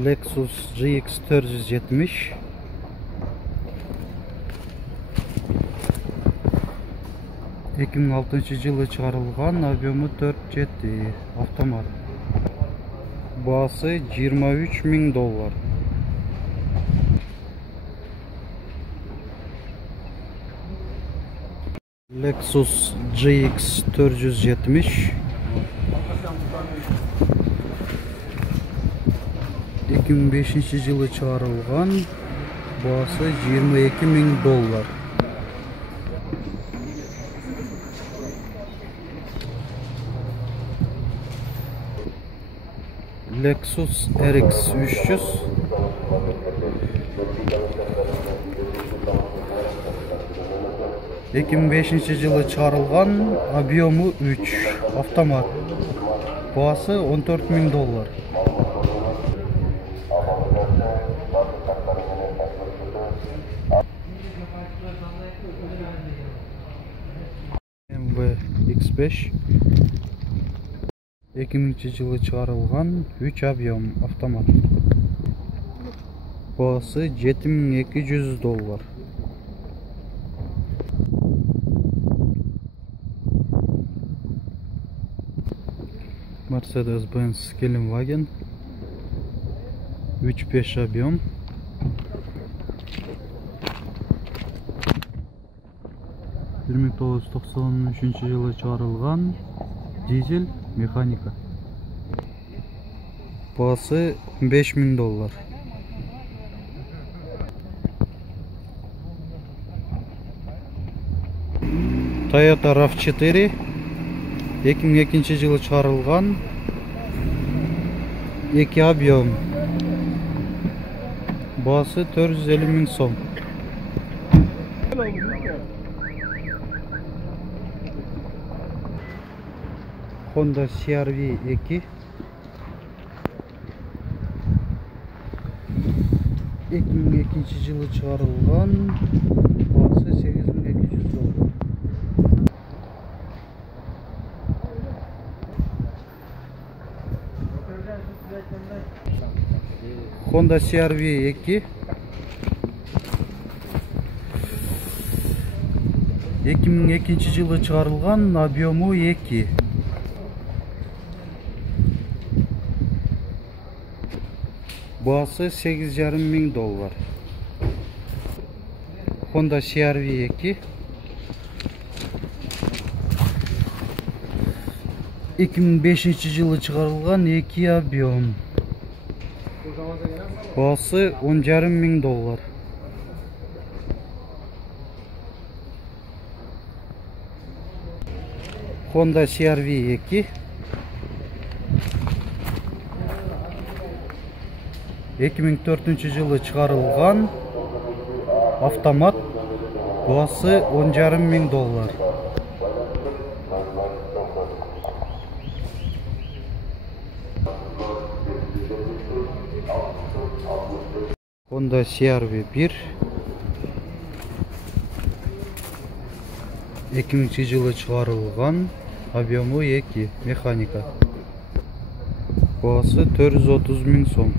Lexus GX 470 2006 жылы чыгарылган, объему 4.7 автомат. Баасы $23.000. Lexus GX 470 2005 жылы чыгарылган, баасы $22.000. Lexus RX 300 2005 жылы чыгарылган, объему 3 автомат. Баасы $14.000. BMW X5 2000 жылы чыгарылган, 3 объем автомат. Баасы $7200. Mercedes-Benz Gelenwagen 3.5 объем. жылы чыгарылган, дизель, механика. Баасы $5000. Toyota RAV4 2002 жылы чыгарылган, 2 объем. Баасы $450.000 сом. Honda CR-V 2 2002 жылы чыгарылган, баасы $8200. Honda CR-V 2 2002 жылы чыгарылган, объему 2. Баасы $8500. Honda CR-V 2 2005 жылы чыгарылган, 2 объем. Баасы $10.500. Honda CR-V 2 2004 жылы чыгарылган, автомат. Баасы $10.500. Honda CR-V 1 2000 жылы чыгарылган, объему 2, механика. Баасы $430.000 сом.